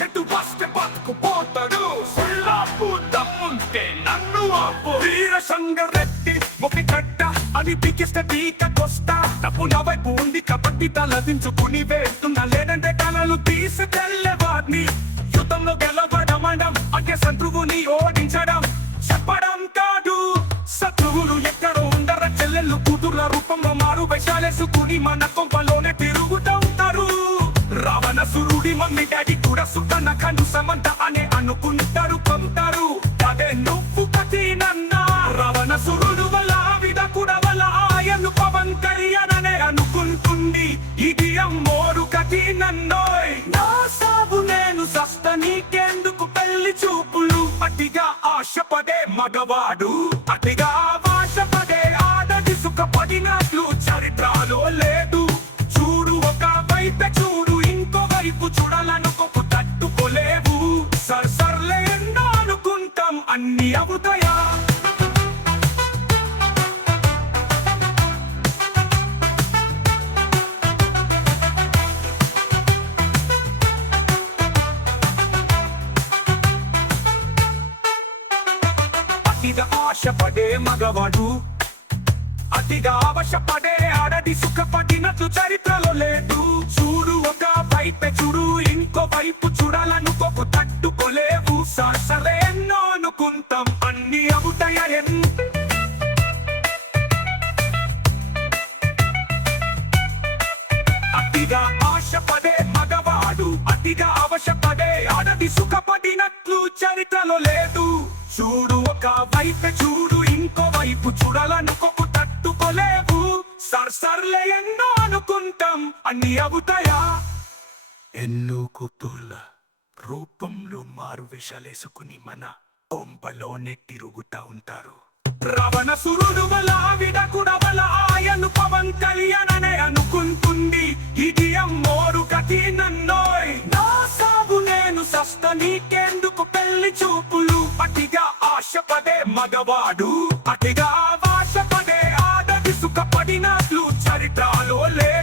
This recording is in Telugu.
చెట్టు వస్తే పట్టుకుపోతాడు. సుల్లాపు దమ్ముంటే నన్ను ఆపు. వీర సంగరెడ్డి మొక్కి కట్ట అది పికిస్తే పీకకొస్తా. తప్పు నా వైపు ఉంది కాబట్టి తలదించుకుని వేస్తున్నా. లేదంటే కళలు తీసుకెళ్ళేవాడిని. యుద్ధంలో గెలవడం అంటే శత్రువుని ఓడించడం చెప్పడం కాదు. శత్రువులు ఎక్కడో ఉండర చెల్లెళ్ళు కూతుర్ల రూపంలో మారు వేషాలేసుకుని మన కొంపలోనే తిరుగుతుంటారు. రావణాసురుడి మమ్మీ డాడీ కూడా సుతన్న కన్ను సమంత అనే అనుకుంటారు కొంటారు. అదే నువ్వు కఠినన్నా రావణాసురుడు వల్ల విధ కూడా వల్ల ఆయను పవన్ కళ్యాణ్ అనే అనుకుంటుంది. ఇది అమ్మోరు కఠినన్నోయ్. నా సాబు నేను సస్త నీకెందుకు పెళ్లి చూపులు. అతిగా ఆశపడే మగవాడు అతిగా ఆశపడే ఆడది సుఖపడినట్లు చరిత్రలో లేదు. చూడు ఒక వైపే చూడు ఇంకో వైపు చూడాలనుకోకు తట్టుకోలేవు. సర్లే ఎన్నో అనుకుంటాం అన్ని అవుతాయా. అతిగా ఆశపడే మగవాడు అతిగా ఆశపడే ఆడది సుఖపడినట్లు చరిత్రలో లేదు. చూడు ఒక వైపే చూడు ఇంకో వైపు చూడాలనుకోకు తట్టుకోలేవు. సరే ఎన్నో అనుకుంటాం అన్ని అవుతాయా. అతిగా ఆశపడే మగవాడు అతిగా ఆశపడే ఆడది సుఖపడినట్లు చరిత్రలో లేదు. చూడు ఒక వైపే చూడు ఇంకో వైపు చూడాలనుకోకు తట్టుకోలేవు. సర్లే ఎన్నో అనుకుంటాం అన్ని అవుతాయా. ఎన్నో కూతుర్ల రూపంలో మారు వేషాలేసుకుని మన కొంపలోనే తిరుగుతా ఉంటారు. రావణాసురుడు వల్ల విడ కూడా వల్ల ఆయను పవన్ కళ్యాణ్ అనే అనుకుంటుంది. ఇది అమ్మోరు కఠినన్నోయ్. నా సాగు నేను సస్త నీకెందుకు పెళ్లి చూపులు. అతిగా ఆశపడే మగవాడు అతిగా ఆశపడే ఆడది సుఖపడినట్లు చరిత్రలో లేదు.